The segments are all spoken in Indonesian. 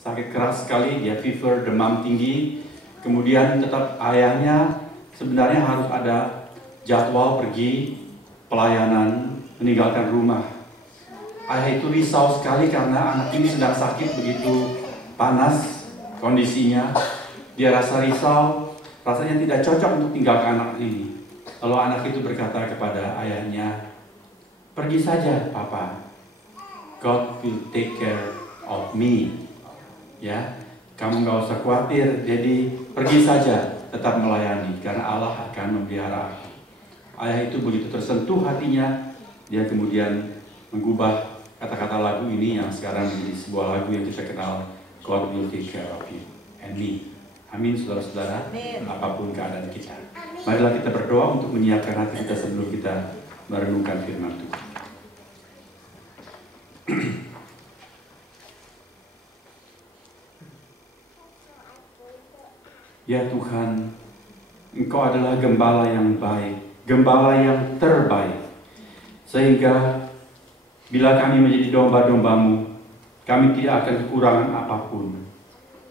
sakit keras sekali, dia fever, demam tinggi. Kemudian tetap ayahnya sebenarnya harus ada jadwal pergi pelayanan, meninggalkan rumah. Ayah itu risau sekali karena anak ini sedang sakit, begitu panas kondisinya. Dia rasa risau, rasanya tidak cocok untuk tinggalkan anak ini. Lalu anak itu berkata kepada ayahnya, "Pergi saja, Papa. God will take care of me." Ya, kamu nggak usah khawatir. Jadi pergi saja, tetap melayani karena Allah akan memelihara aku. Ayah itu begitu tersentuh hatinya, dia kemudian mengubah kata-kata lagu ini yang sekarang menjadi sebuah lagu yang kita kenal, God will take care of you and me. Amin, saudara-saudara, apapun keadaan kita. Marilah kita berdoa untuk menyiapkan hati kita sebelum kita merenungkan firman Tuhan. Ya Tuhan, Engkau adalah gembala yang baik, gembala yang terbaik. Sehingga bila kami menjadi domba-domba-Mu, kami tidak akan kekurangan apapun.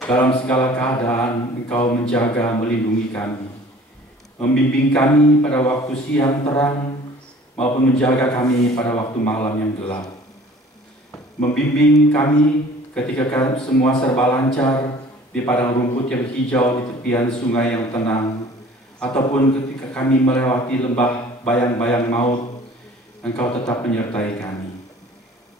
Dalam segala keadaan Engkau menjaga, melindungi kami, membimbing kami pada waktu siang terang, maupun menjaga kami pada waktu malam yang gelap. Membimbing kami ketika semua serba lancar, di padang rumput yang hijau, di tepian sungai yang tenang, ataupun ketika kami melewati lembah bayang-bayang maut, Engkau tetap menyertai kami.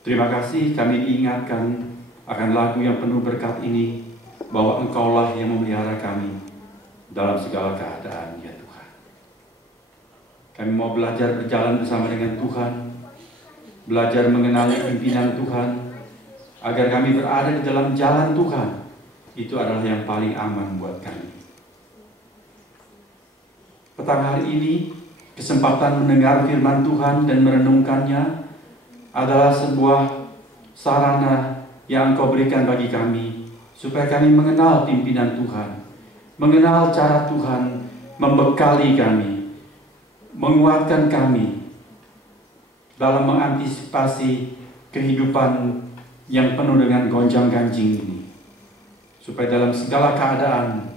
Terima kasih kami diingatkan akan lagu yang penuh berkat ini, bahwa Engkaulah yang memelihara kami dalam segala keadaan, ya Tuhan. Kami mau belajar berjalan bersama dengan Tuhan, belajar mengenali pimpinan Tuhan, agar kami berada di dalam jalan Tuhan. Itu adalah yang paling aman buat kami. Petang hari ini, kesempatan mendengar firman Tuhan dan merenungkannya adalah sebuah sarana yang Engkau berikan bagi kami, supaya kami mengenal pimpinan Tuhan, mengenal cara Tuhan membekali kami, menguatkan kami dalam mengantisipasi kehidupan yang penuh dengan gonjang-ganjing ini. Supaya dalam segala keadaan,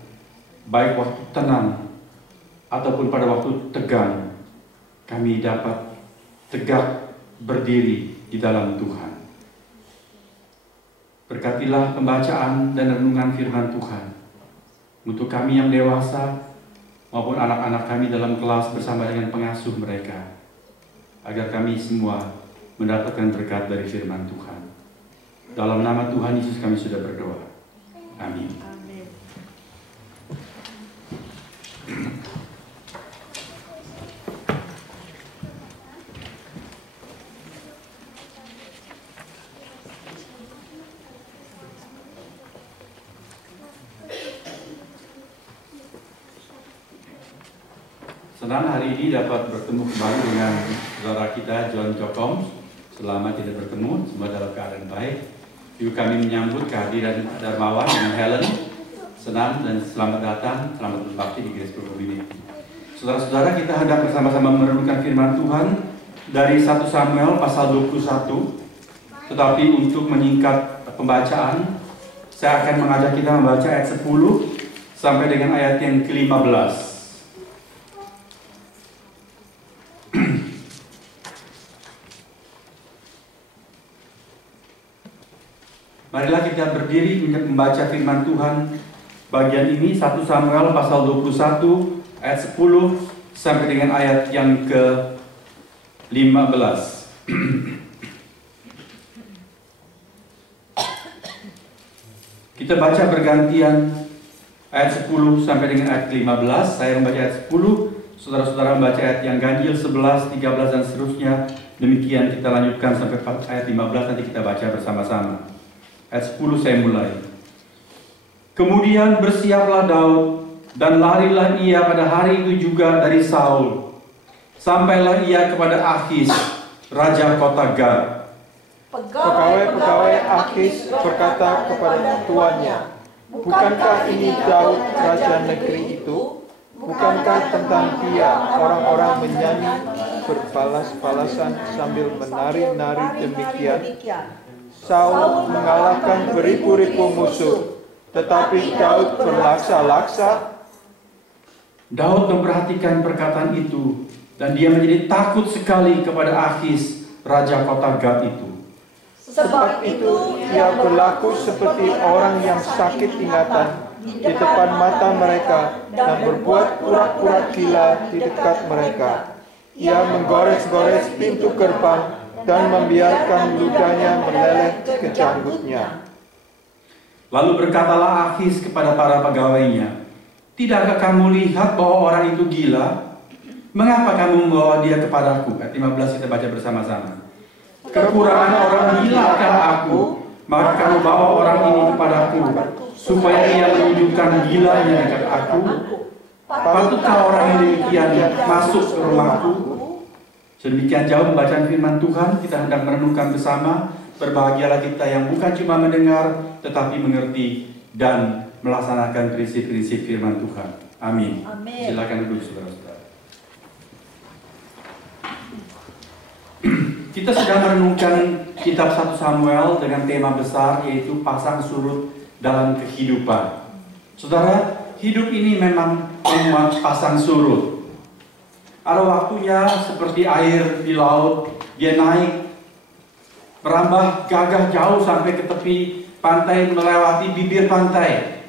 baik waktu tenang ataupun pada waktu tegang, kami dapat tegak berdiri di dalam Tuhan. Berkatilah pembacaan dan renungan firman Tuhan untuk kami yang dewasa maupun anak-anak kami dalam kelas bersama dengan pengasuh mereka, agar kami semua mendapatkan berkat dari firman Tuhan. Dalam nama Tuhan Yesus kami sudah berdoa. Amin. Amin. Senang hari ini dapat bertemu kembali dengan saudara kita John Jokom. Selama tidak bertemu, semua dalam keadaan baik. Juga kami menyambut kehadiran Darmawan dan Helen. Senang dan selamat datang, selamat berbakti di Grace Pro Community. Saudara-saudara, kita hendak bersama-sama merenungkan firman Tuhan dari 1 Samuel pasal 21. Tetapi untuk menyingkat pembacaan, saya akan mengajak kita membaca ayat 10 sampai dengan ayat yang ke-15. Marilah kita berdiri membaca firman Tuhan bagian ini, 1 Samuel pasal 21 ayat 10 sampai dengan ayat yang ke-15. Kita baca bergantian ayat 10 sampai dengan ayat 15. Saya membaca ayat 10, saudara-saudara membaca ayat yang ganjil 11, 13 dan seterusnya. Demikian kita lanjutkan sampai ayat 15, nanti kita baca bersama-sama. Ayat 10 saya mulai. Kemudian bersiaplah Daud, dan larilah ia pada hari itu juga dari Saul. Sampailah ia kepada Akis, raja kota Gad. Pegawai-pegawai Akis berkata kepada tuannya, "Bukankah ini Daud raja negeri itu? Bukankah tentang dia orang-orang menyanyi berbalas-balasan sambil menari-nari demikian?" Saul mengalahkan beribu-ribu musuh, tetapi Daud berlaksa-laksa. Daud memperhatikan perkataan itu, dan dia menjadi takut sekali kepada Akhis, raja kota Gat itu. Sebab itu ia berlaku seperti orang yang sakit ingatan di depan mata mereka dan berbuat pura-pura gila di dekat mereka. Ia menggores-gores pintu gerbang dan membiarkan ludahnya meleleh ke janggutnya. Lalu berkatalah Akhis kepada para pegawainya, "Tidakkah kamu lihat bahwa orang itu gila? Mengapa kamu membawa dia kepadaku?" Ayat 15 kita baca bersama-sama. "Kekurangan orang gila kan aku, maka kamu bawa orang ini kepadaku, supaya ia menunjukkan gilanya dekat aku. Patutkah orang yang demikian masuk ke rumahku?" Sedemikian jauh pembacaan firman Tuhan, kita hendak merenungkan bersama. Berbahagialah kita yang bukan cuma mendengar, tetapi mengerti dan melaksanakan prinsip-prinsip firman Tuhan. Amin. Silakan duduk, saudara-saudara. Kita sedang merenungkan kitab 1 Samuel dengan tema besar, yaitu pasang surut dalam kehidupan. Saudara, hidup ini memang memuat pasang surut. Ada waktunya seperti air di laut, dia naik, merambah gagah jauh sampai ke tepi pantai, melewati bibir pantai.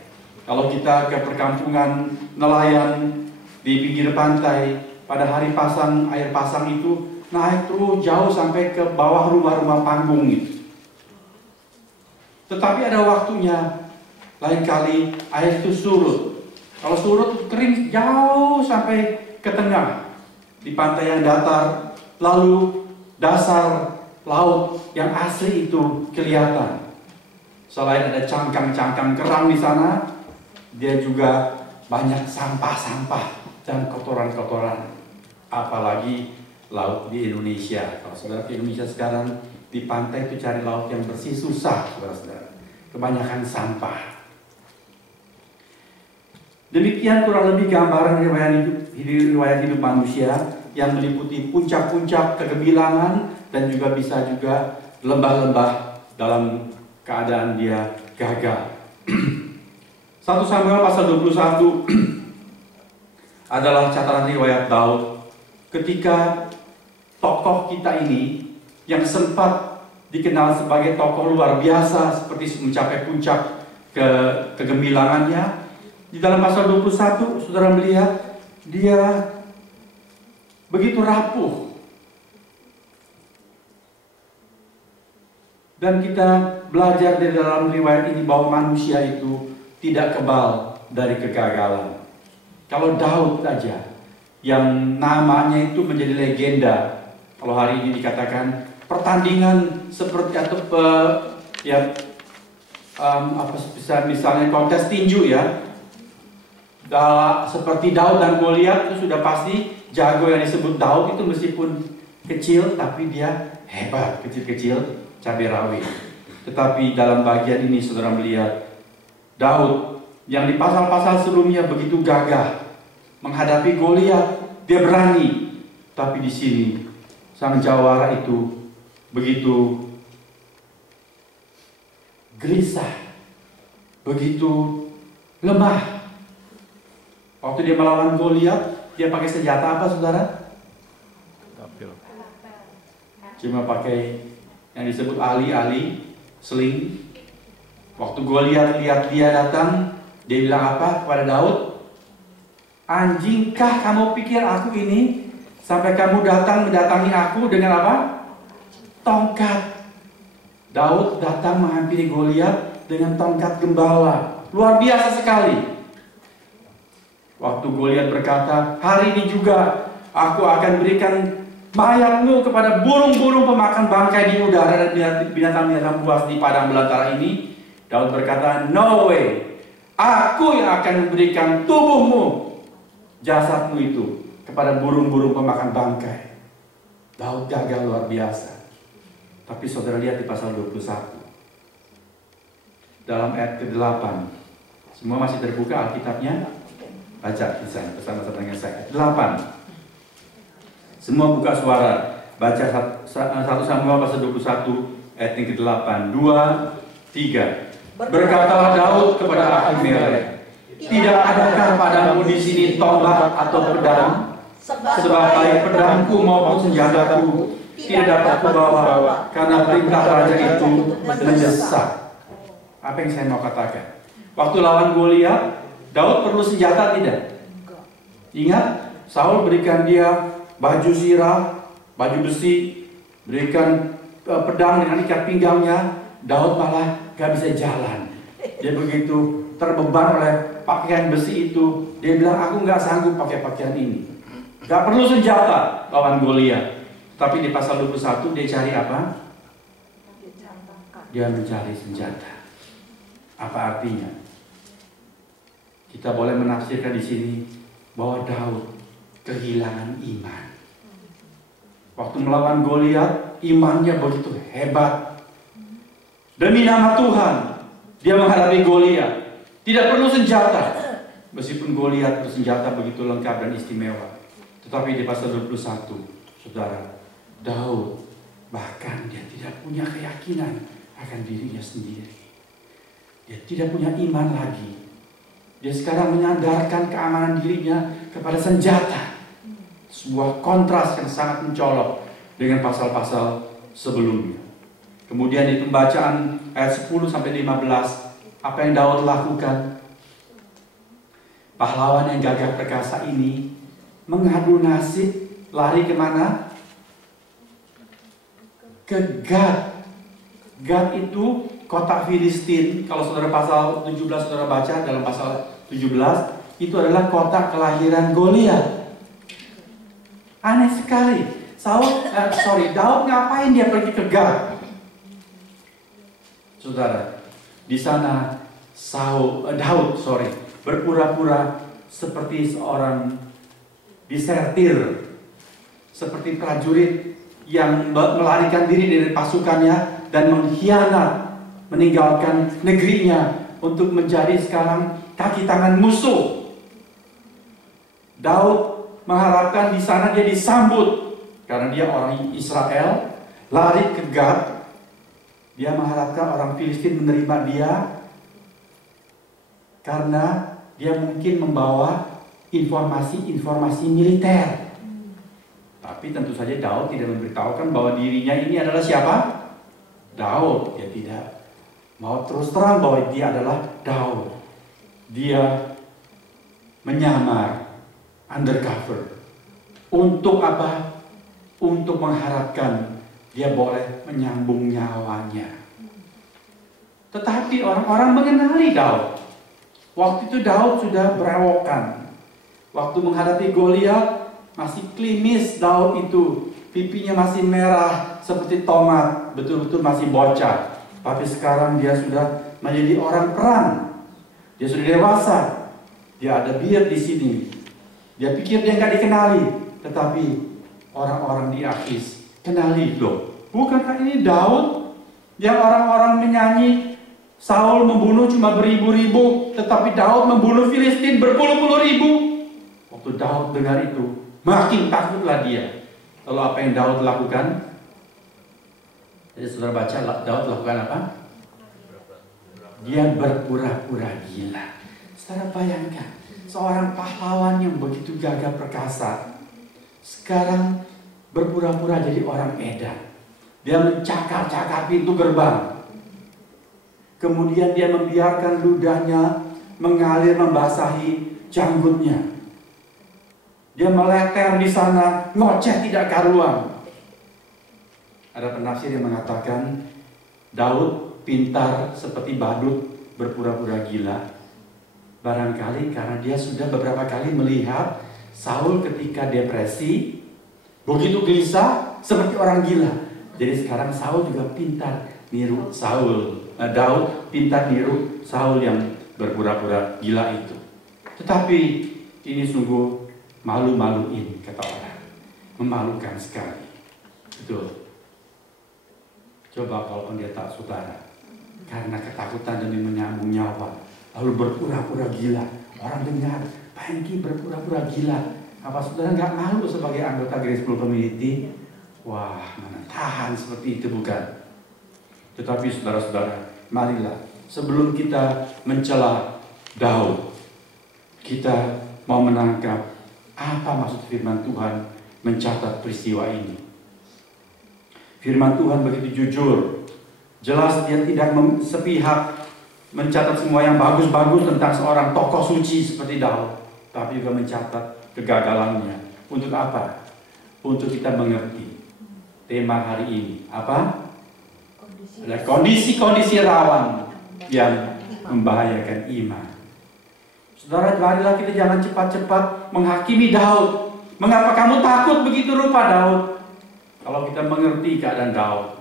Kalau kita ke perkampungan nelayan di pinggir pantai, pada hari pasang, air pasang itu naik terus jauh sampai ke bawah rumah-rumah panggung itu. Tetapi ada waktunya, lain kali air itu surut. Kalau surut kering jauh sampai ke tengah di pantai yang datar, lalu dasar laut yang asli itu kelihatan. Selain ada cangkang-cangkang kerang di sana, dia juga banyak sampah-sampah dan kotoran-kotoran. Apalagi laut di Indonesia. Kalau saudara ke Indonesia sekarang, di pantai itu cari laut yang bersih susah, saudara-saudara. Kebanyakan sampah. Demikian kurang lebih gambaran riwayat hidup manusia yang meliputi puncak-puncak kegemilangan dan juga bisa juga lembah-lembah dalam keadaan dia gagal. 1 Samuel pasal 21 adalah catatan riwayat Daud ketika tokoh kita ini yang sempat dikenal sebagai tokoh luar biasa seperti mencapai puncak kegemilangannya. Di dalam pasal 21, saudara melihat dia begitu rapuh. Dan kita belajar dari dalam riwayat ini bahwa manusia itu tidak kebal dari kegagalan. Kalau Daud saja, yang namanya itu menjadi legenda. Kalau hari ini dikatakan pertandingan seperti atau misalnya kontes tinju ya. Seperti Daud dan Goliat itu sudah pasti jago yang disebut Daud itu meskipun kecil tapi dia hebat, kecil-kecil cabai rawit. Tetapi dalam bagian ini saudara melihat Daud yang di pasal-pasal sebelumnya begitu gagah menghadapi Goliat, dia berani. Tapi di sini sang jawara itu begitu gelisah, begitu lemah. Waktu dia melawan Goliat, dia pakai senjata apa, saudara? Cuma pakai yang disebut ali-ali, sling. Waktu Goliat lihat dia datang, dia bilang apa kepada Daud? "Anjingkah kamu pikir aku ini sampai kamu datang mendatangi aku dengan apa? Tongkat." Daud datang menghampiri Goliat dengan tongkat gembala. Luar biasa sekali. Waktu Goliat berkata, "Hari ini juga aku akan berikan mayatmu kepada burung-burung pemakan bangkai di udara dan binatang-binatang buas di padang belantara ini." Daud berkata, "No way. Aku yang akan memberikan tubuhmu, jasadmu itu, kepada burung-burung pemakan bangkai." Daud gagal luar biasa. Tapi saudara lihat di pasal 21. Dalam ayat ke-8. Semua masih terbuka Alkitabnya? Baca kisah bersama-sama dengan saya. 8. Semua buka suara. Baca 1 Samuel pasal 21 ayat yang ke-8. 2, 3. Berkatalah Daud kepada Ahimelek, tidak adakah padamu di sini tombak atau pedang? Sebab baik pedangku maupun senjataku tidak dapat kubawa, karena perintah raja itu mendesak. Apa yang saya mau katakan? Waktu lawan Goliat, Daud perlu senjata tidak? Ingat, Saul berikan dia baju zirah, baju besi, berikan pedang dengan ikat pinggangnya. Daud malah gak bisa jalan. Dia begitu terbeban oleh pakaian besi itu. Dia bilang, aku gak sanggup pakai pakaian ini. Gak perlu senjata lawan Goliat. Tapi di pasal 21 dia cari apa? Dia mencari senjata. Apa artinya? Kita boleh menafsirkan di sini bahwa Daud kehilangan iman. Waktu melawan Goliat, imannya begitu hebat. Demi nama Tuhan, dia menghadapi Goliat. Tidak perlu senjata. Meskipun Goliat bersenjata begitu lengkap dan istimewa. Tetapi di pasal 21, saudara, Daud bahkan dia tidak punya keyakinan akan dirinya sendiri. Dia tidak punya iman lagi. Dia sekarang menyandarkan keamanan dirinya kepada senjata. Sebuah kontras yang sangat mencolok dengan pasal-pasal sebelumnya. Kemudian di pembacaan ayat 10 sampai 15, apa yang Daud lakukan? Pahlawan yang gagah perkasa ini mengadu nasib, lari kemana? Ke Gad. Gad itu kota Filistin. Kalau saudara pasal 17 saudara baca dalam pasal 17, itu adalah kota kelahiran Goliat. Aneh sekali. Daud ngapain dia pergi ke Gad? Saudara, di sana Daud berpura-pura seperti seorang disertir, seperti prajurit yang melarikan diri dari pasukannya dan mengkhianat, meninggalkan negerinya untuk menjadi sekarang kaki tangan musuh. Daud mengharapkan di sana dia disambut karena dia orang Israel, lari ke Gad. Dia mengharapkan orang Filistin menerima dia karena dia mungkin membawa informasi militer. Tapi tentu saja Daud tidak memberitahukan bahwa dirinya ini adalah siapa? Daud. Dia tidak mau terus terang bahwa dia adalah Daud. Dia menyamar, undercover. Untuk apa? Untuk mengharapkan dia boleh menyambung nyawanya. Tetapi orang-orang mengenali Daud. Waktu itu Daud sudah berewokan. Waktu menghadapi Goliat, masih klimis Daud itu. Pipinya masih merah seperti tomat. Betul-betul masih bocah. Tapi sekarang dia sudah menjadi orang perang. Dia sudah dewasa. Dia ada beard di sini. Dia pikir dia nggak dikenali. Tetapi orang-orang di Akis kenali loh. Bukankah ini Daud yang orang-orang menyanyi Saul membunuh cuma beribu-ribu, tetapi Daud membunuh Filistin berpuluh-puluh ribu. Waktu Daud dengar itu, makin takutlah dia. Lalu apa yang Daud lakukan? Jadi saudara baca, Daud lakukan apa? Dia berpura-pura gila. Saudara bayangkan, seorang pahlawan yang begitu gagah perkasa, sekarang berpura-pura jadi orang edan. Dia mencakar-cakar pintu gerbang. Kemudian dia membiarkan ludahnya mengalir membasahi janggutnya. Dia meleter di sana, ngoceh tidak karuan. Ada penafsir yang mengatakan Daud pintar seperti badut berpura-pura gila. Barangkali karena dia sudah beberapa kali melihat Saul ketika depresi, begitu gelisah seperti orang gila. Jadi sekarang Saul juga pintar niru Daud pintar niru Saul yang berpura-pura gila itu. Tetapi ini sungguh malu-maluin kata orang. Memalukan sekali. Betul. Coba kalau pendeta saudara karena ketakutan demi menyambung nyawa lalu berpura-pura gila. Orang dengar, Pak Hengki berpura-pura gila. Apa saudara nggak malu sebagai anggota Grace Pool Community? Wah, mana tahan seperti itu bukan? Tetapi saudara-saudara, marilah sebelum kita mencela Daud, kita mau menangkap apa maksud firman Tuhan mencatat peristiwa ini. Firman Tuhan begitu jujur, jelas dia tidak sepihak mencatat semua yang bagus-bagus tentang seorang tokoh suci seperti Daud, tapi juga mencatat kegagalannya. Untuk apa? Untuk kita mengerti tema hari ini. Apa? Ada kondisi-kondisi rawan yang membahayakan iman. Saudara, marilah kita jangan cepat-cepat menghakimi Daud. Mengapa kamu takut begitu rupa Daud? Kalau kita mengerti keadaan Daud,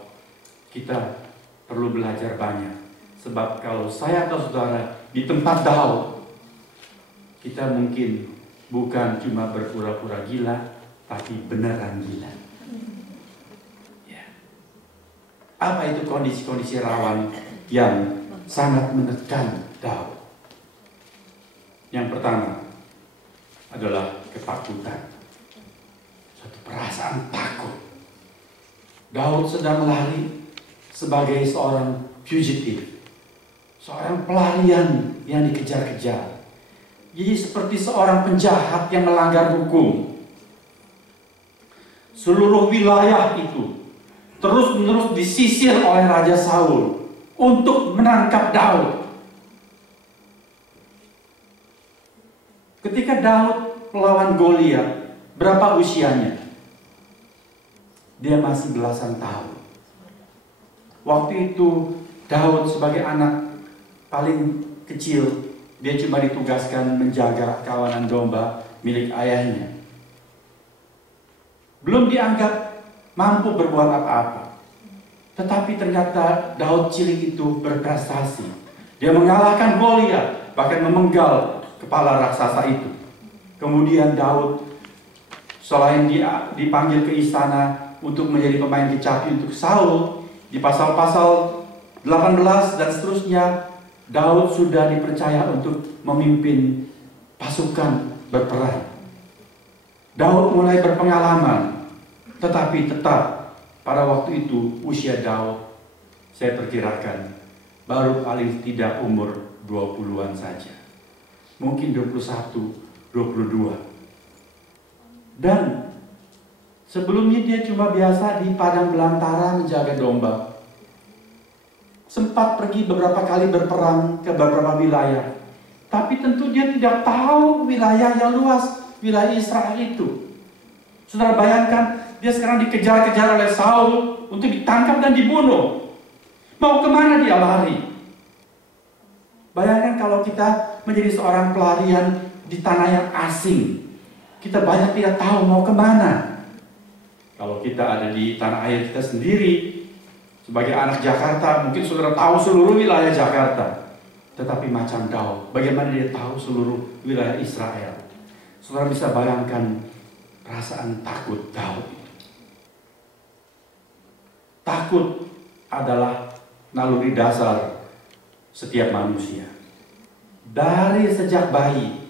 kita perlu belajar banyak. Sebab kalau saya atau saudara di tempat Daud, kita mungkin bukan cuma berpura-pura gila, tapi beneran gila. Ya. Apa itu kondisi-kondisi rawan yang sangat menekan Daud? Yang pertama adalah ketakutan. Suatu perasaan takut. Daud sedang lari sebagai seorang fugitif, seorang pelarian yang dikejar-kejar. Jadi seperti seorang penjahat yang melanggar hukum. Seluruh wilayah itu terus-menerus disisir oleh Raja Saul untuk menangkap Daud. Ketika Daud melawan Goliat, berapa usianya? Dia masih belasan tahun. Waktu itu Daud sebagai anak paling kecil, dia cuma ditugaskan menjaga kawanan domba milik ayahnya. Belum dianggap mampu berbuat apa-apa. Tetapi ternyata Daud cilik itu berprestasi. Dia mengalahkan Goliat, bahkan memenggal kepala raksasa itu. Kemudian Daud selain dipanggil ke istana untuk menjadi pemain kecapi untuk Saul, di pasal-pasal 18 dan seterusnya, Daud sudah dipercaya untuk memimpin pasukan berperang. Daud mulai berpengalaman, tetapi tetap pada waktu itu usia Daud, saya perkirakan, baru paling tidak umur 20-an saja. Mungkin 21, 22. Dan sebelumnya dia cuma biasa di padang belantara menjaga domba. Sempat pergi beberapa kali berperang ke beberapa wilayah. Tapi tentu dia tidak tahu wilayah yang luas, wilayah Israel itu. Saudara bayangkan, dia sekarang dikejar-kejar oleh Saul untuk ditangkap dan dibunuh. Mau kemana dia lari? Bayangkan kalau kita menjadi seorang pelarian di tanah yang asing. Kita banyak tidak tahu mau kemana. Kalau kita ada di tanah air kita sendiri, sebagai anak Jakarta, mungkin saudara tahu seluruh wilayah Jakarta. Tetapi macam Daud, bagaimana dia tahu seluruh wilayah Israel? Saudara bisa bayangkan perasaan takut Daud itu. Takut adalah naluri dasar setiap manusia. Dari sejak bayi,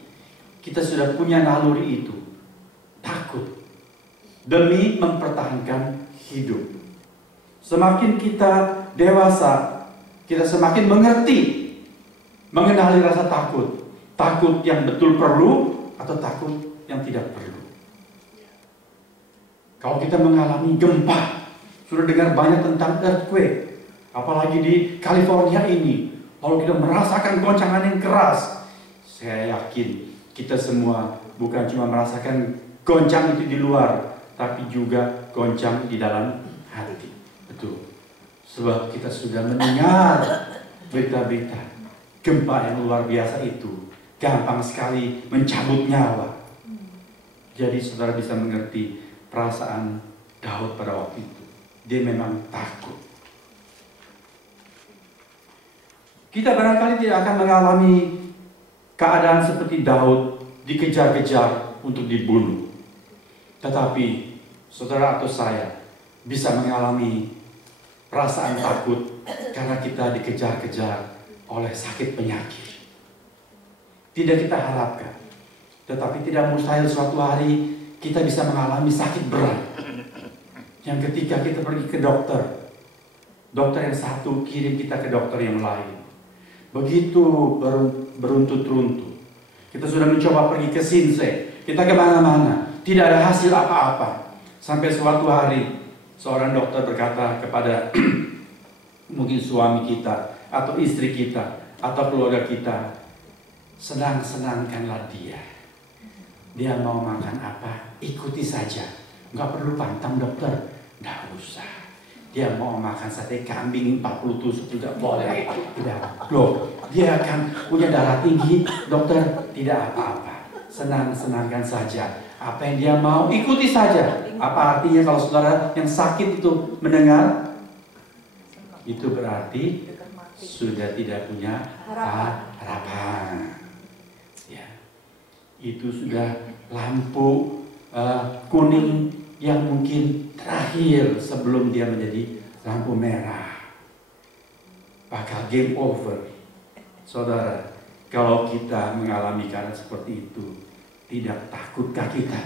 kita sudah punya naluri itu. Takut. Demi mempertahankan hidup. Semakin kita dewasa, kita semakin mengerti, mengenali rasa takut. Takut yang betul perlu, atau takut yang tidak perlu. Kalau kita mengalami gempa, sudah dengar banyak tentang earthquake, apalagi di California ini, kalau kita merasakan goncangan yang keras, saya yakin kita semua bukan cuma merasakan goncang itu di luar, tapi juga goncang di dalam hati. Betul. Sebab kita sudah mendengar berita-berita gempa yang luar biasa itu gampang sekali mencabut nyawa. Jadi saudara bisa mengerti perasaan Daud pada waktu itu. Dia memang takut. Kita barangkali tidak akan mengalami keadaan seperti Daud dikejar-kejar untuk dibunuh. Tetapi saudara atau saya bisa mengalami perasaan takut karena kita dikejar-kejar oleh sakit penyakit. Tidak kita harapkan, tetapi tidak mustahil suatu hari kita bisa mengalami sakit berat. Yang ketika kita pergi ke dokter, dokter yang satu kirim kita ke dokter yang lain. Begitu beruntut-runtut. Kita sudah mencoba pergi ke Sinsei, kita kemana-mana, tidak ada hasil apa-apa. Sampai suatu hari, seorang dokter berkata kepada mungkin suami kita, atau istri kita, atau keluarga kita, senang-senangkanlah dia. Dia mau makan apa, ikuti saja. Nggak perlu pantang dokter, nggak usah. Dia mau makan sate kambing 40 tusuk juga boleh. Tidak. Loh, dia akan punya darah tinggi, dokter, tidak apa-apa. Senang-senangkan saja. Apa yang dia mau, ikuti saja. Apa artinya kalau saudara yang sakit itu mendengar? Itu berarti sudah tidak punya harapan. Ya. Itu sudah lampu kuning yang mungkin terakhir sebelum dia menjadi lampu merah. Bakal game over. Saudara, kalau kita mengalami keadaan seperti itu, tidak takutkah kita?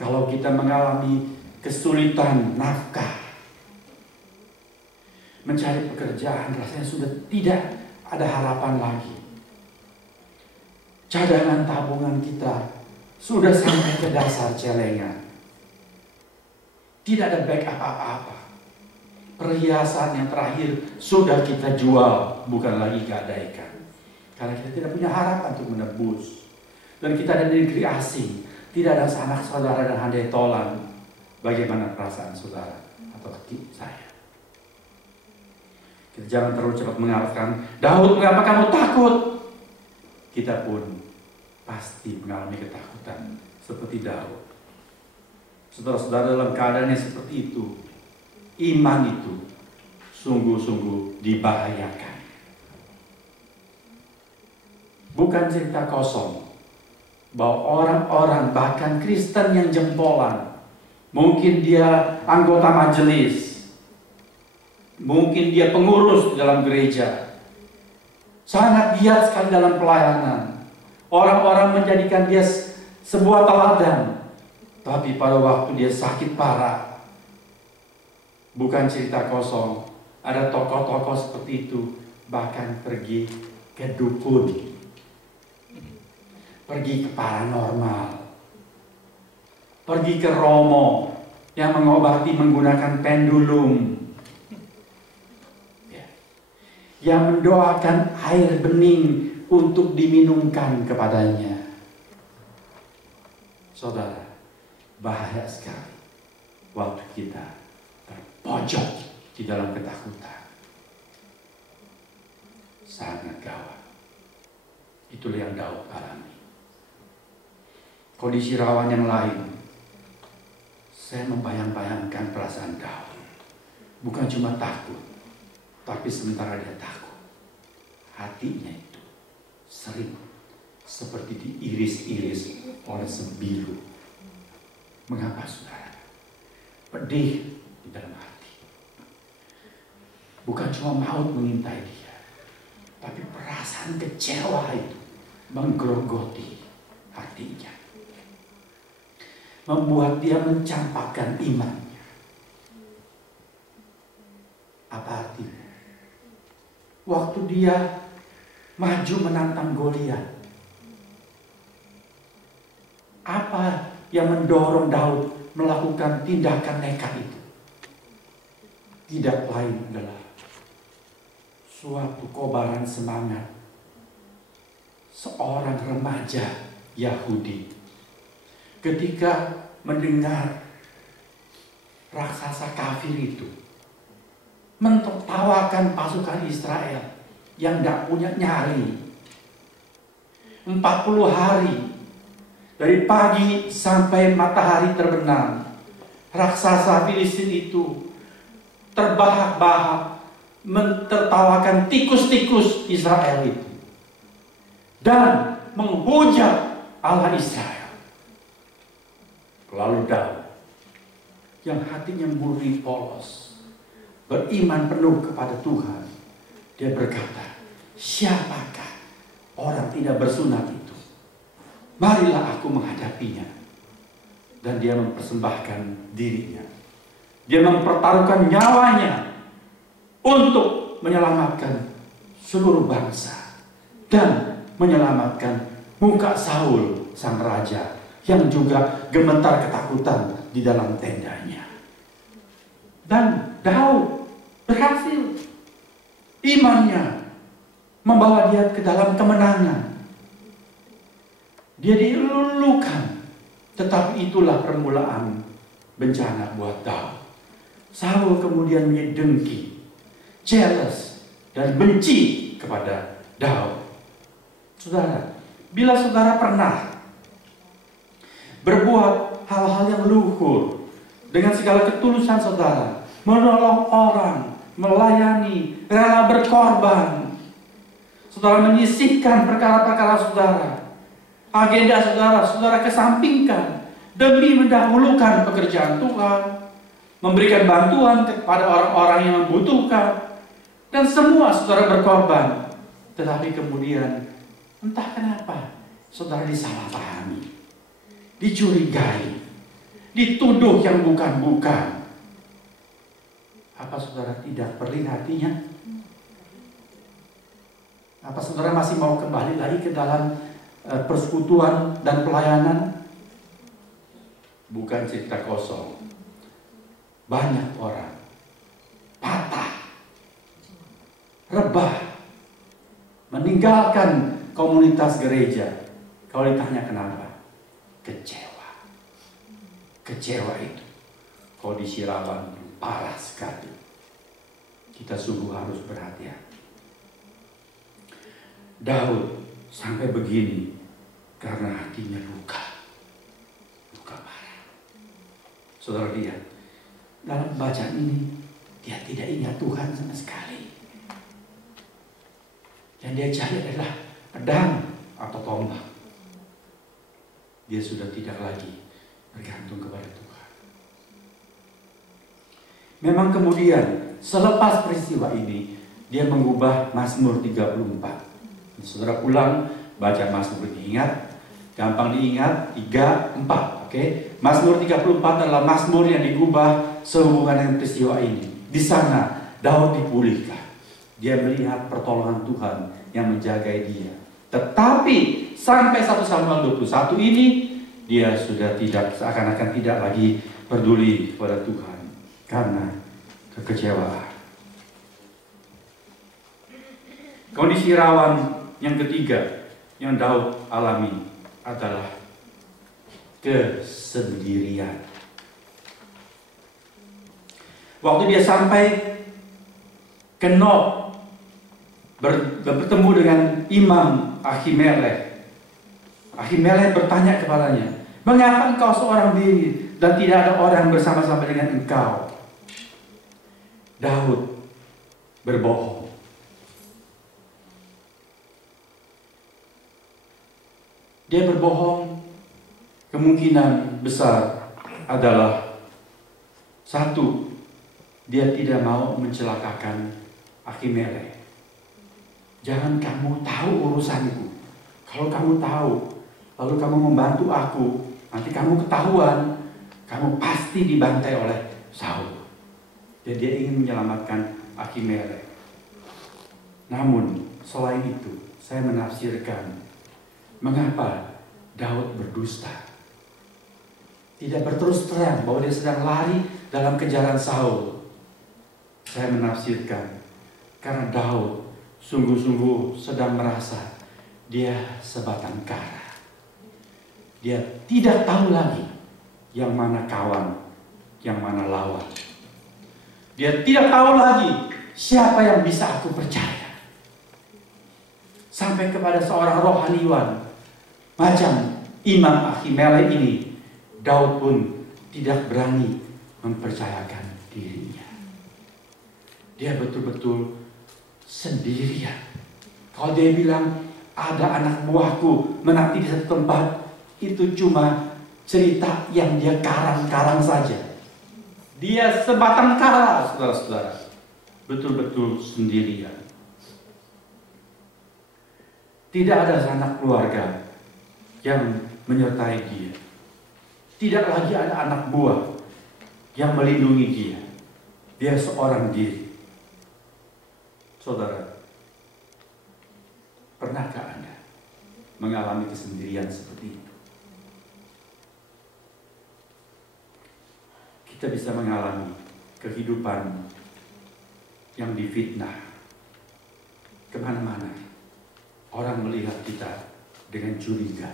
Kalau kita mengalami kesulitan nafkah, mencari pekerjaan, rasanya sudah tidak ada harapan lagi. Cadangan tabungan kita sudah sampai ke dasar celengan. Tidak ada backup apa-apa. Perhiasan yang terakhir sudah kita jual, bukan lagi gadaikan. Karena kita tidak punya harapan untuk menebus. Dan kita ada di negeri asing, tidak ada sanak saudara dan handai tolan. Bagaimana perasaan saudara atau saya? Kita jangan terlalu cepat mengatakan, Daud, mengapa kamu takut? Kita pun pasti mengalami ketakutan seperti Daud. Saudara-saudara, dalam keadaan yang seperti itu, iman itu sungguh-sungguh dibahayakan. Bukan cerita kosong bahwa orang-orang bahkan Kristen yang jempolan, mungkin dia anggota majelis, mungkin dia pengurus di dalam gereja, sangat giat sekali dalam pelayanan. Orang-orang menjadikan dia sebuah teladan. Tapi pada waktu dia sakit parah, bukan cerita kosong. Ada tokoh-tokoh seperti itu, bahkan pergi ke dukun, pergi ke paranormal, pergi ke romo yang mengobati menggunakan pendulum, yang mendoakan air bening untuk diminumkan kepadanya. Saudara, bahaya sekali waktu kita terpojok di dalam ketakutan. Sangat gawat. Itulah yang Daud alami. Kondisi rawan yang lain, saya membayang-bayangkan perasaan Daud. Bukan cuma takut, tapi sementara dia takut, hatinya itu sering seperti diiris-iris oleh sembilu. Mengapa saudara? Pedih di dalam hati. Bukan cuma maut mengintai dia, tapi perasaan kecewa itu menggerogoti hatinya, membuat dia mencampakkan imannya. Apa artinya? Waktu dia maju menantang Goliat, apa yang mendorong Daud melakukan tindakan nekat itu? Tidak lain adalah suatu kobaran semangat seorang remaja Yahudi ketika mendengar raksasa kafir itu mentertawakan pasukan Israel yang tidak punya nyali. 40 hari dari pagi sampai matahari terbenam, raksasa Filistin itu terbahak-bahak mentertawakan tikus-tikus Israel itu dan menghujat Allah Israel. Lalu Daud yang hatinya murni polos, beriman penuh kepada Tuhan, dia berkata, siapakah orang tidak bersunat itu? Marilah aku menghadapinya. Dan dia mempersembahkan dirinya Dia mempertaruhkan nyawanya untuk menyelamatkan seluruh bangsa dan menyelamatkan muka Saul sang raja yang juga gemetar ketakutan di dalam tendanya. Dan Daud berhasil. Imannya membawa dia ke dalam kemenangan. Dia dilulukan, tetapi itulah permulaan bencana buat Daud. Saul kemudian menjadi dengki, jealous, dan benci kepada Daud. Saudara, bila saudara pernah berbuat hal-hal yang luhur dengan segala ketulusan saudara, menolong orang, melayani, rela berkorban, saudara menyisihkan perkara-perkara saudara, agenda saudara, saudara kesampingkan demi mendahulukan pekerjaan Tuhan, memberikan bantuan kepada orang-orang yang membutuhkan, dan semua saudara berkorban. Tetapi kemudian entah kenapa saudara disalahpahami, dicurigai, dituduh yang bukan-bukan. Apa saudara tidak perih hatinya? Apa saudara masih mau kembali lagi ke dalam persekutuan dan pelayanan? Bukan cerita kosong. Banyak orang patah, rebah, meninggalkan komunitas gereja. Kalau ditanya kenapa? Kecewa. Kecewa itu kondisi rawan parah sekali. Kita sungguh harus berhati-hati. Daud sampai begini karena hatinya luka parah. Saudara lihat, dalam bacaan ini dia tidak ingat Tuhan sama sekali. Yang dia cari adalah pedang atau tombak. Dia sudah tidak lagi bergantung kepada Tuhan. Memang kemudian selepas peristiwa ini dia mengubah Mazmur 34. Saudara pulang baca Mazmur ini, ingat, gampang diingat, 3, 4. Oke, Mazmur 34 adalah Mazmur yang digubah sehubungan dengan peristiwa ini. Di sana Daud dipulihkan. Dia melihat pertolongan Tuhan yang menjaga dia. Tetapi sampai 1 Samuel 21 ini dia sudah tidak, seakan-akan tidak lagi peduli kepada Tuhan karena kekecewaan. Kondisi rawan yang ketiga yang Daud alami adalah kesendirian. Waktu dia sampai ke Nob, bertemu dengan Imam Ahimelech. Ahimelech bertanya kepadanya, "Mengapa engkau seorang diri dan tidak ada orang bersama-sama dengan engkau?" Daud berbohong. Dia berbohong kemungkinan besar adalah satu, dia tidak mau mencelakakan Ahimelech. Jangan kamu tahu urusanku. Kalau kamu tahu, lalu kamu membantu aku, nanti kamu ketahuan, kamu pasti dibantai oleh Saul. Dan dia ingin menyelamatkan Ahimelech. Namun selain itu, saya menafsirkan mengapa Daud berdusta. Tidak berterus terang bahwa dia sedang lari dalam kejaran Saul. Saya menafsirkan karena Daud sungguh-sungguh sedang merasa dia sebatang kara. Dia tidak tahu lagi yang mana kawan, yang mana lawan. Dia tidak tahu lagi siapa yang bisa aku percaya. Sampai kepada seorang rohaniwan macam Imam Ahimelech ini, Daud pun tidak berani mempercayakan dirinya. Dia betul-betul sendirian. Kalau dia bilang ada anak buahku menanti di satu tempat, itu cuma cerita yang dia karang-karang saja. Dia sebatang kara, saudara-saudara. Betul-betul sendirian. Tidak ada sanak keluarga yang menyertai dia. Tidak lagi ada anak buah yang melindungi dia. Dia seorang diri. Saudara, pernahkah Anda mengalami kesendirian seperti itu? Kita bisa mengalami kehidupan yang difitnah. Kemana-mana orang melihat kita dengan curiga.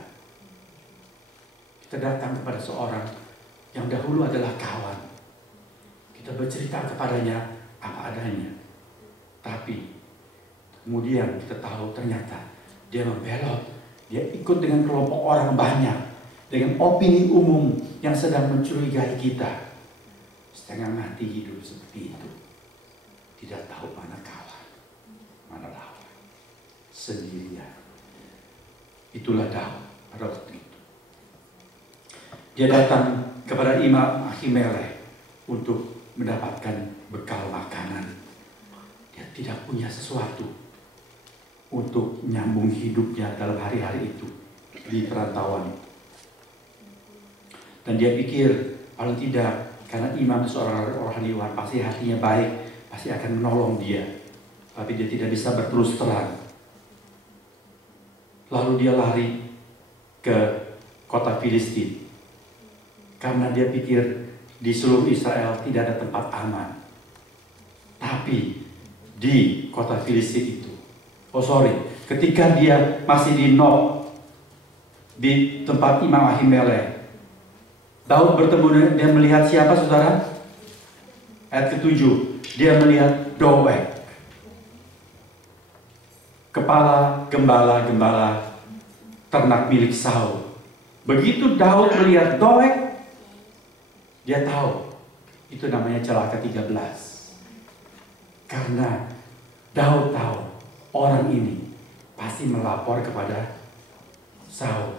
Kita datang kepada seorang yang dahulu adalah kawan. Kita bercerita kepadanya apa adanya. Tapi kemudian kita tahu ternyata dia membelot. Dia ikut dengan kelompok orang banyak. Dengan opini umum yang sedang mencurigai kita. Setengah mati hidup seperti itu. Tidak tahu mana kawan, mana lawan. Sendirian. Itulah Daud pada waktu itu. Dia datang kepada Imam Ahimelech untuk mendapatkan bekal makanan. Dia tidak punya sesuatu untuk menyambung hidupnya dalam hari-hari itu di perantauan. Dan dia pikir, paling tidak, karena imam seorang rohaniwan, pasti hatinya baik, pasti akan menolong dia. Tapi dia tidak bisa berterus terang. Lalu dia lari ke kota Filistin. Karena dia pikir di seluruh Israel tidak ada tempat aman. Tapi di kota Filistin itu, ketika dia masih di Nob, di tempat Imam Ahimelech, Daud bertemu, dia melihat siapa, saudara? Ayat ke-7, dia melihat Doeg, kepala gembala-gembala ternak milik Saul. Begitu Daud melihat Doeg, dia tahu itu namanya celaka 13. Karena Daud tahu orang ini pasti melapor kepada Saul.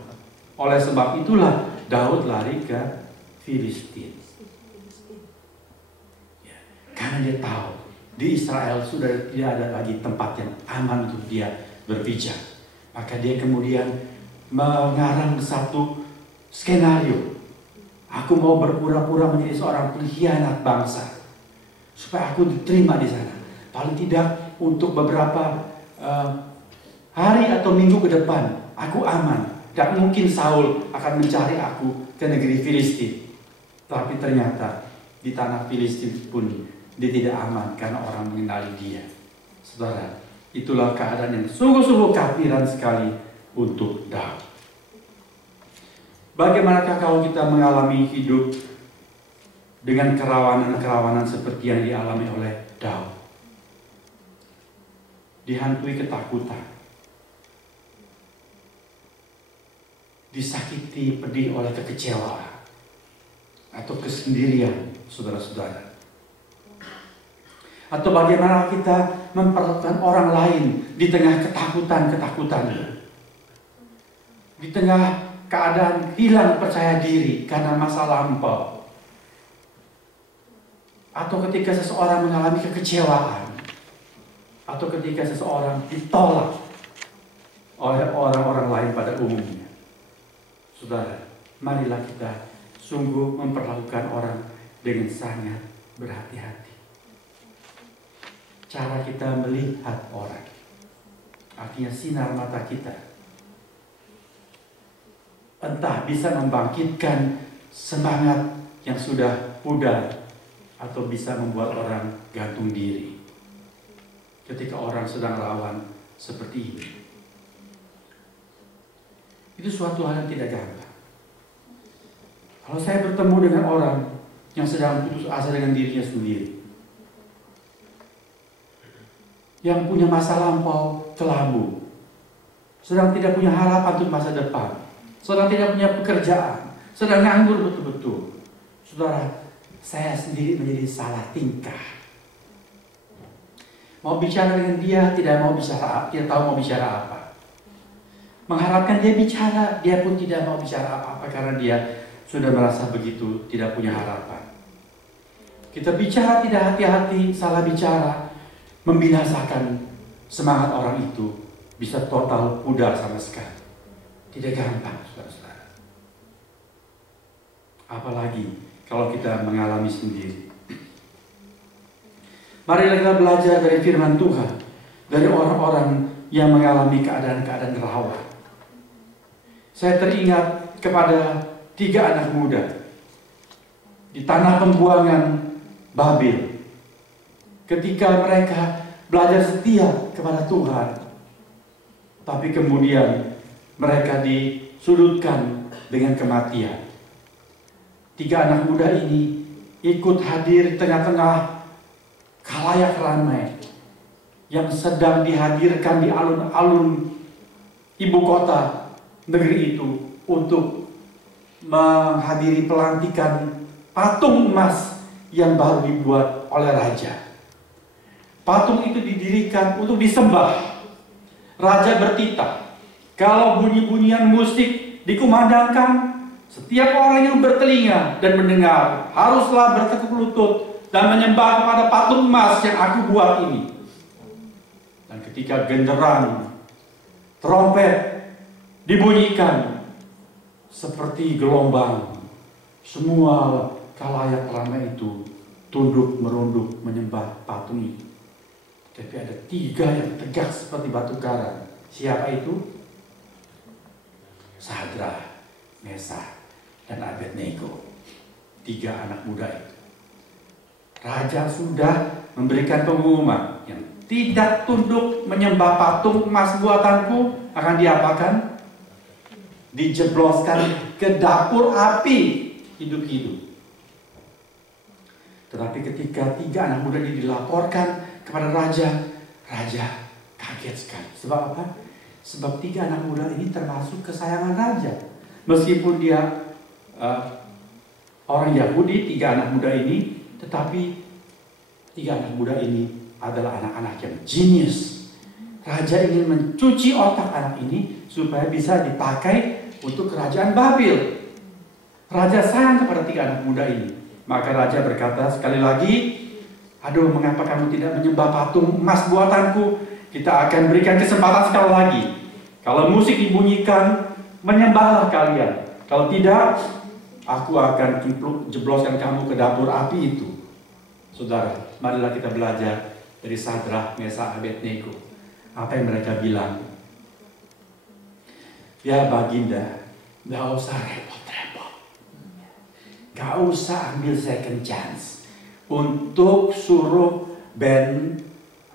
Oleh sebab itulah Daud lari ke Filistin. Ya, karena dia tahu di Israel sudah tidak ada lagi tempat yang aman untuk dia berpijak. Maka dia kemudian mengarang satu skenario. Aku mau berpura-pura menjadi seorang pengkhianat bangsa supaya aku diterima di sana. Paling tidak untuk beberapa hari atau minggu ke depan aku aman. Dan mungkin Saul akan mencari aku ke negeri Filistin. Tapi ternyata di tanah Filistin pun dia tidak aman karena orang mengenali dia. Saudara, itulah keadaan yang sungguh-sungguh kafiran sekali untuk Daud. Bagaimanakah kalau kita mengalami hidup dengan kerawanan-kerawanan seperti yang dialami oleh Daud? Dihantui ketakutan, disakiti pedih oleh kekecewaan atau kesendirian, saudara-saudara. Atau bagaimana kita memperlakukan orang lain di tengah ketakutan-ketakutan, di tengah keadaan hilang percaya diri karena masa lampau, atau ketika seseorang mengalami kekecewaan, atau ketika seseorang ditolak oleh orang-orang lain pada umumnya. Saudara, marilah kita sungguh memperlakukan orang dengan sangat berhati-hati. Cara kita melihat orang, artinya sinar mata kita, entah bisa membangkitkan semangat yang sudah pudar atau bisa membuat orang gantung diri ketika orang sedang rawan seperti ini. Itu suatu hal yang tidak gampang. Kalau saya bertemu dengan orang yang sedang putus asa dengan dirinya sendiri, yang punya masa lampau kelabu, sedang tidak punya harapan untuk masa depan, sedang tidak punya pekerjaan, sedang nganggur betul-betul, saudara, saya sendiri menjadi salah tingkah. Mau bicara dengan dia, tidak tahu mau bicara apa. Mengharapkan dia bicara, dia pun tidak mau bicara apa-apa karena dia sudah merasa begitu, tidak punya harapan. Kita bicara tidak hati-hati, salah bicara, membinasakan semangat orang itu, bisa total pudar sama sekali. Tidak gampang, saudara-saudara. Apalagi kalau kita mengalami sendiri. Marilah kita belajar dari firman Tuhan, dari orang-orang yang mengalami keadaan-keadaan rawan. Saya teringat kepada 3 anak muda di tanah pembuangan Babel. Ketika mereka belajar setia kepada Tuhan, tapi kemudian mereka disudutkan dengan kematian. 3 anak muda ini ikut hadir di tengah-tengah khalayak ramai yang sedang dihadirkan di alun-alun ibu kota negeri itu untuk menghadiri pelantikan patung emas yang baru dibuat oleh raja. Patung itu didirikan untuk disembah. Raja bertitah, kalau bunyi-bunyian musik dikumandangkan, setiap orang yang bertelinga dan mendengar haruslah bertekuk lutut dan menyembah kepada patung emas yang aku buat ini. Dan ketika genderang trompet dibunyikan seperti gelombang, semua khalayak ramai itu tunduk merunduk menyembah patung itu. Tapi ada 3 yang tegak seperti batu karang. Siapa itu? Sadrah, Mesakh, dan Abednego. 3 anak muda itu. Raja sudah memberikan pengumuman, yang tidak tunduk menyembah patung emas buatanku akan diapakan? Dijebloskan ke dapur api hidup-hidup. Tetapi ketika 3 anak muda ini dilaporkan kepada raja, raja kaget sekali. Sebab apa? Sebab 3 anak muda ini termasuk kesayangan raja. Meskipun dia orang Yahudi, 3 anak muda ini, tetapi 3 anak muda ini adalah anak-anak yang jenius. Raja ingin mencuci otak anak ini supaya bisa dipakai untuk kerajaan Babel. Raja sayang kepada 3 anak muda ini. Maka raja berkata sekali lagi, aduh, mengapa kamu tidak menyembah patung emas buatanku? Kita akan berikan kesempatan sekali lagi. Kalau musik dibunyikan, menyembahlah kalian. Kalau tidak, aku akan jebloskan kamu ke dapur api itu. Saudara, marilah kita belajar dari Sadrah, Mesakh, Abednego. Apa yang mereka bilang? Ya baginda, gak usah repot-repot. Gak usah ambil second chance untuk suruh band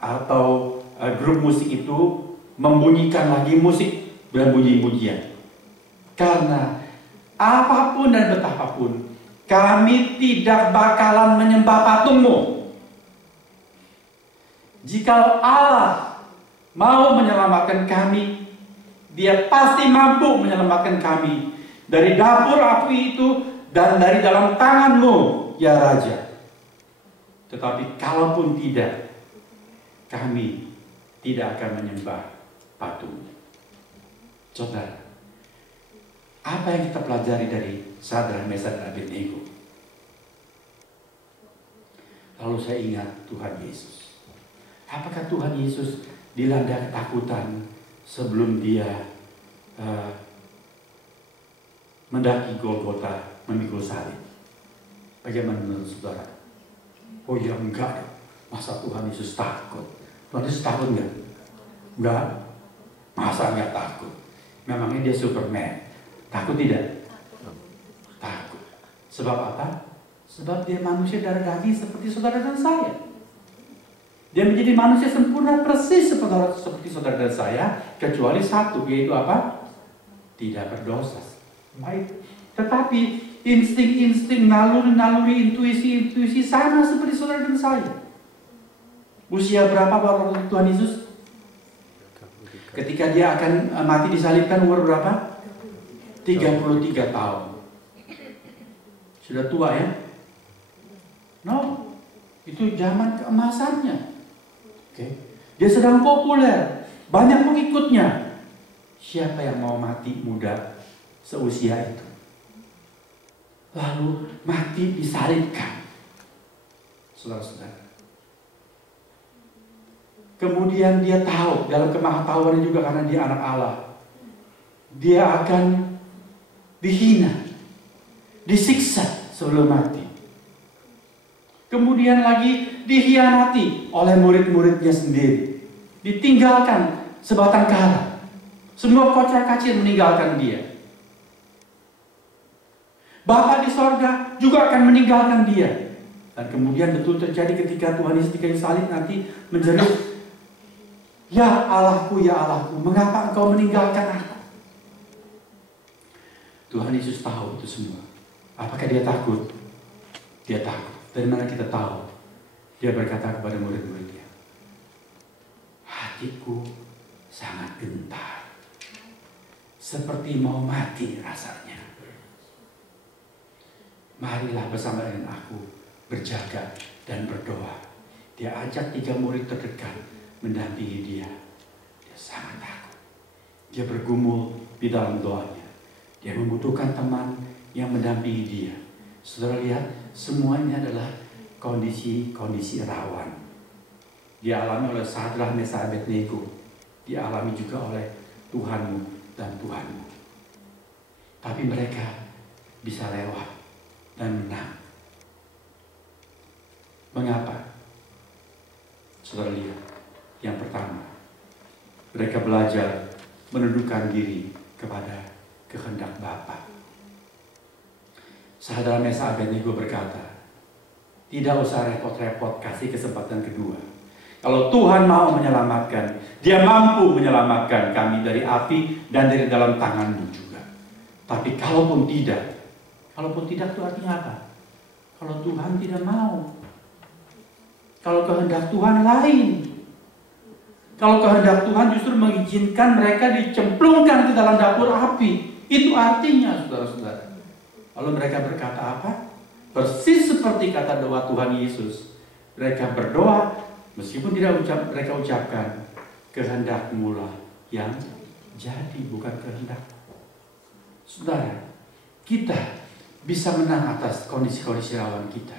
atau grup musik itu membunyikan lagi musik dan bunyi-bunyian. Karena apapun dan betapapun, kami tidak bakalan menyembah patungmu. Jika Allah mau menyelamatkan kami, Dia pasti mampu menyelamatkan kami dari dapur api itu dan dari dalam tanganmu, ya Raja. Tetapi kalaupun tidak, kami tidak akan menyembah patung. Saudara, apa yang kita pelajari dari Sadrah, Mesakh, dan Abednego? Lalu saya ingat Tuhan Yesus. Apakah Tuhan Yesus dilanda ketakutan sebelum Dia mendaki Golgota, memikul salib? Bagaimana menurut saudara? Oh ya, enggak. Masa Tuhan Yesus takut? Tuhan Yesus takut enggak? Enggak. Masa enggak takut? Memangnya Dia Superman? Takut tidak? Takut. Sebab apa? Sebab Dia manusia darah daging seperti saudara dan saya. Dia menjadi manusia sempurna persis seperti saudara dan saya, kecuali satu, yaitu apa? Tidak berdosa. Baik. Tetapi insting-insting, naluri-naluri, intuisi sama seperti saudara dan saya. Usia berapa waktu Tuhan Yesus? Ketika Dia akan mati disalibkan, umur berapa? 33 tahun. Sudah tua ya? No, itu zaman keemasannya. Dia sedang populer, banyak pengikutnya. Siapa yang mau mati muda seusia itu? Lalu mati disalibkan. Saudara-saudara. Kemudian Dia tahu dalam kemahatauannya juga, karena Dia anak Allah, Dia akan dihina, disiksa sebelum mati. Kemudian lagi dikhianati oleh murid-muridnya sendiri. Ditinggalkan sebatang kara. Semua kocar-kacir meninggalkan dia. Bapa di sorga juga akan meninggalkan dia. Dan kemudian betul terjadi ketika Tuhan Yesus di kayu salib nanti menjerit, ya Allahku, mengapa engkau meninggalkan aku? Tuhan Yesus tahu itu semua. Apakah dia takut? Dia takut. Dari mana kita tahu? Dia berkata kepada murid-muridnya, hatiku sangat gentar, seperti mau mati rasanya. Marilah bersama dengan aku berjaga dan berdoa. Dia ajak 3 murid terdekat mendampingi dia. Dia sangat takut. Dia bergumul di dalam doanya. Dia membutuhkan teman yang mendampingi dia. Saudara lihat, semuanya adalah kondisi-kondisi rawan. Dialami oleh Sadrak, Mesak, Abednego. Dialami juga oleh Tuhanmu dan Tuhanmu. Tapi mereka bisa lewat dan menang. Mengapa? Saudara lihat, yang pertama, mereka belajar menundukkan diri kepada kehendak Bapa. Sadrak, Mesak, Abednego berkata, tidak usah repot-repot kasih kesempatan kedua. Kalau Tuhan mau menyelamatkan, Dia mampu menyelamatkan kami dari api dan dari dalam tangan-Mu juga. Tapi kalaupun tidak itu artinya apa? Kalau Tuhan tidak mau. Kalau kehendak Tuhan lain. Kalau kehendak Tuhan justru mengizinkan mereka dicemplungkan ke dalam dapur api. Itu artinya, saudara-saudara. Lalu mereka berkata apa? Persis seperti kata doa Tuhan Yesus. Mereka berdoa, meskipun tidak mereka ucapkan, kehendak-Mu lah yang jadi, bukan kehendak. Saudara, kita bisa menang atas kondisi-kondisi rawan kita.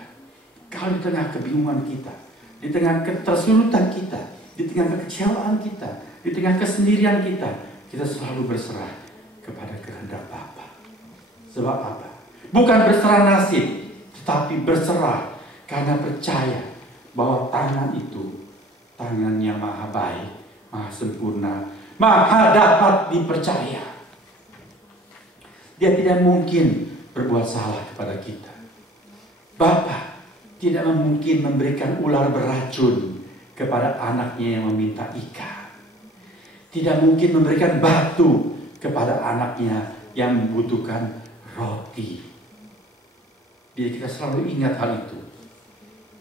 Kalau di tengah kebingungan kita, di tengah ketersulitan kita, di tengah kekecewaan kita, di tengah kesendirian kita, kita selalu berserah kepada kehendak Bapa. Sebab apa? Bukan berserah nasib, tetapi berserah karena percaya bahwa tangan itu, tangan yang maha baik, maha sempurna, maha dapat dipercaya. Dia tidak mungkin berbuat salah kepada kita. Bapa tidak mungkin memberikan ular beracun kepada anaknya yang meminta ikan. Tidak mungkin memberikan batu kepada anaknya yang membutuhkan roti. Bila kita selalu ingat hal itu,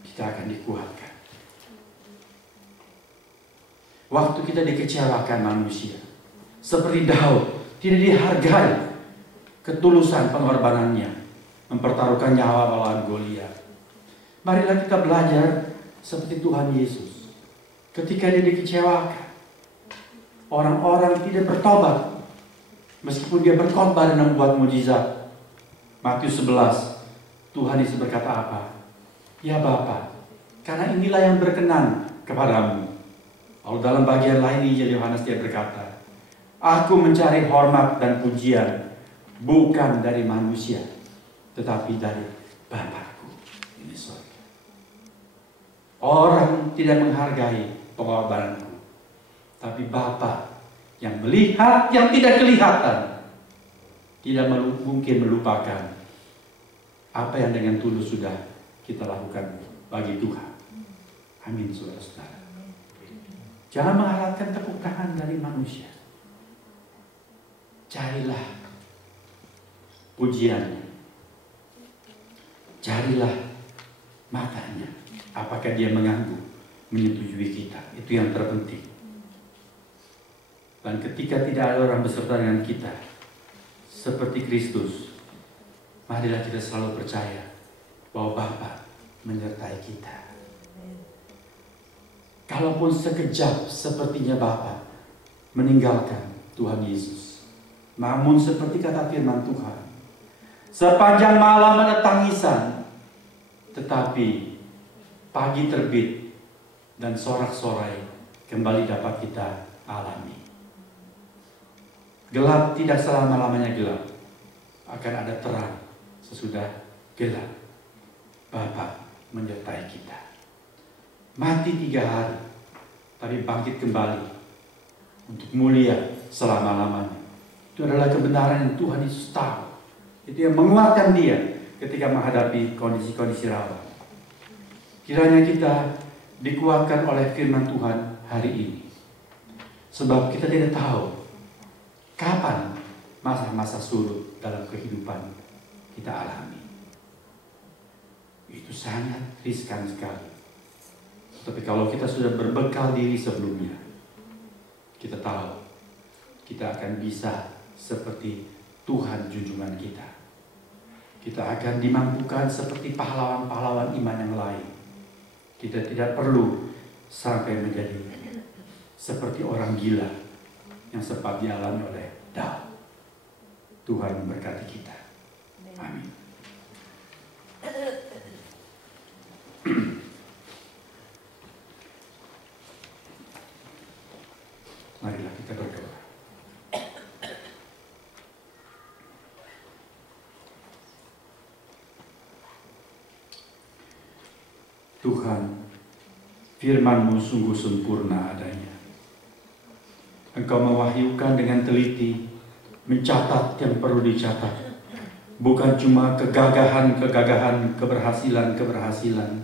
kita akan dikuatkan. Waktu kita dikecewakan manusia, seperti Daud, tidak dihargai ketulusan pengorbanannya, mempertaruhkan nyawa melawan Goliat. Marilah kita belajar seperti Tuhan Yesus. Ketika dia dikecewakan, orang-orang tidak bertobat, meskipun dia berkhotbah dan membuat mujizat. Matius 11, Tuhan Yesus berkata apa? Ya Bapa, karena inilah yang berkenan kepadamu. Lalu dalam bagian lain Injil Yohanes dia berkata, aku mencari hormat dan pujian bukan dari manusia, tetapi dari Bapa-Ku di surga. Orang tidak menghargai pengorbananku, tapi Bapa yang melihat yang tidak kelihatan tidak mungkin melupakan apa yang dengan tulus sudah kita lakukan bagi Tuhan. Amin, saudara-saudara. Jangan mengharapkan tepuk tangan dari manusia. Carilah pujiannya. Carilah matanya. Apakah dia mengangguk, menyetujui kita. Itu yang terpenting. Dan ketika tidak ada orang beserta dengan kita, seperti Kristus, marilah kita selalu percaya bahwa Bapa menyertai kita. Kalaupun sekejap sepertinya Bapa meninggalkan Tuhan Yesus, namun seperti kata firman Tuhan, sepanjang malam ada tangisan, tetapi pagi terbit dan sorak-sorai kembali dapat kita alami. Gelap tidak selama-lamanya gelap, akan ada terang sesudah gelap. Bapa menyertai kita. Mati 3 hari, tapi bangkit kembali untuk mulia selama-lamanya. Itu adalah kebenaran yang Tuhan Yesus tahu. Itu yang menguatkan dia ketika menghadapi kondisi-kondisi rawan. Kiranya kita dikuatkan oleh firman Tuhan hari ini. Sebab kita tidak tahu kapan masa-masa surut dalam kehidupan kita alami. Itu sangat riskan sekali. Tapi kalau kita sudah berbekal diri sebelumnya, kita tahu kita akan bisa seperti Tuhan junjungan kita. Kita akan dimampukan seperti pahlawan-pahlawan iman yang lain. Kita tidak perlu sampai menjadi seperti orang gila yang sempat dialami oleh Daud. Tuhan memberkati kita. Amin. Marilah kita berdoa. Tuhan, firman-Mu sungguh sempurna adanya. Engkau mewahyukan dengan teliti, mencatat yang perlu dicatat. Bukan cuma kegagahan-kegagahan, keberhasilan-keberhasilan,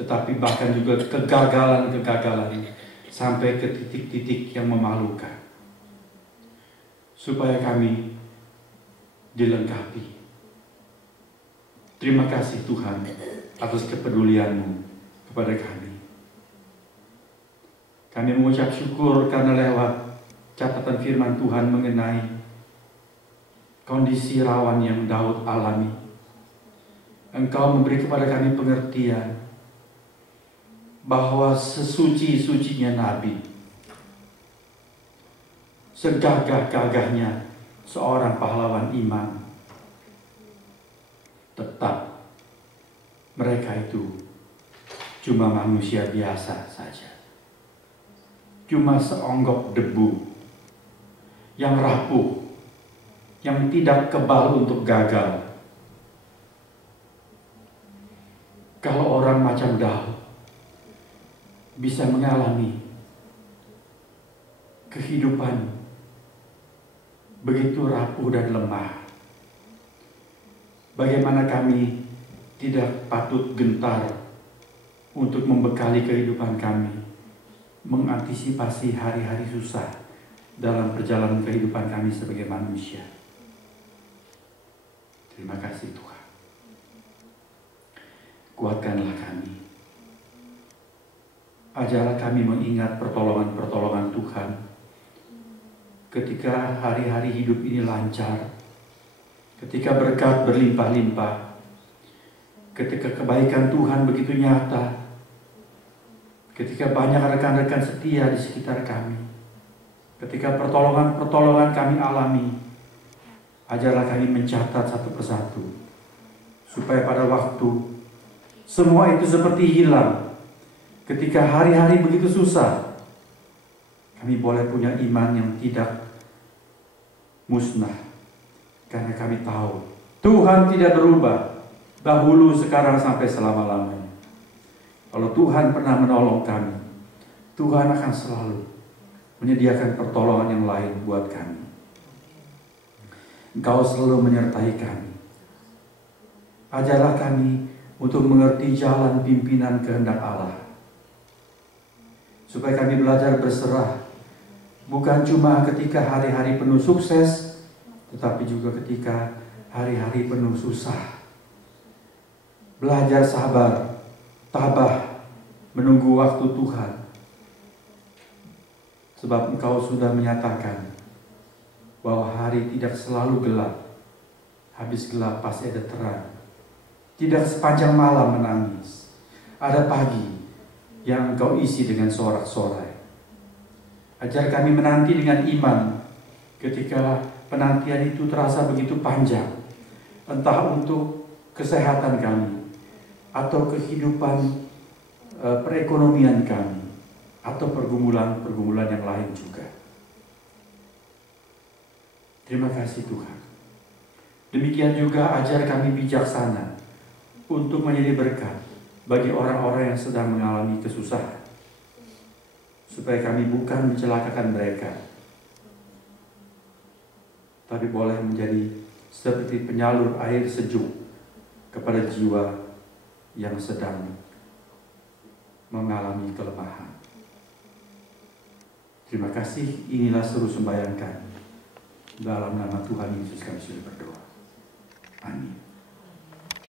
tetapi bahkan juga kegagalan-kegagalan sampai ke titik-titik yang memalukan. Supaya kami dilengkapi. Terima kasih Tuhan atas kepedulian-Mu kepada kami. Kami mengucap syukur karena lewat catatan firman Tuhan mengenai kondisi rawan yang Daud alami. Engkau memberi kepada kami pengertian bahwa sesuci-sucinya Nabi, segagah-gagahnya seorang pahlawan iman, tetap mereka itu cuma manusia biasa saja. Cuma seonggok debu yang rapuh, yang tidak kebal untuk gagal. Kalau orang macam Daud bisa mengalami kehidupan begitu rapuh dan lemah, bagaimana kami tidak patut gentar untuk membekali kehidupan kami, mengantisipasi hari-hari susah dalam perjalanan kehidupan kami sebagai manusia. Terima kasih Tuhan. Kuatkanlah kami. Ajarlah kami mengingat pertolongan-pertolongan Tuhan ketika hari-hari hidup ini lancar, ketika berkat berlimpah-limpah, ketika kebaikan Tuhan begitu nyata, ketika banyak rekan-rekan setia di sekitar kami, ketika pertolongan-pertolongan kami alami. Ajarlah kami mencatat satu persatu, supaya pada waktu semua itu seperti hilang, ketika hari-hari begitu susah, kami boleh punya iman yang tidak musnah, karena kami tahu Tuhan tidak berubah, dahulu, sekarang, sampai selama-lamanya. Kalau Tuhan pernah menolong kami, Tuhan akan selalu menyediakan pertolongan yang lain buat kami. Engkau selalu menyertai kami. Ajarlah kami untuk mengerti jalan pimpinan kehendak Allah, supaya kami belajar berserah, bukan cuma ketika hari-hari penuh sukses, tetapi juga ketika hari-hari penuh susah. Belajar sabar, tabah, menunggu waktu Tuhan. Sebab Engkau sudah menyatakan bahwa hari tidak selalu gelap, habis gelap pasti ada terang. Tidak sepanjang malam menangis, ada pagi yang Engkau isi dengan sorak-sorai. Ajar kami menanti dengan iman ketika penantian itu terasa begitu panjang, entah untuk kesehatan kami, atau kehidupan perekonomian kami, atau pergumulan-pergumulan yang lain juga. Terima kasih Tuhan. Demikian juga ajar kami bijaksana untuk menjadi berkat bagi orang-orang yang sedang mengalami kesusahan, supaya kami bukan mencelakakan mereka, tapi boleh menjadi seperti penyalur air sejuk kepada jiwa yang sedang mengalami kelemahan. Terima kasih, inilah seru sembahyang kami. Dalam nama Tuhan Yesus kami sudah berdoa. Amin.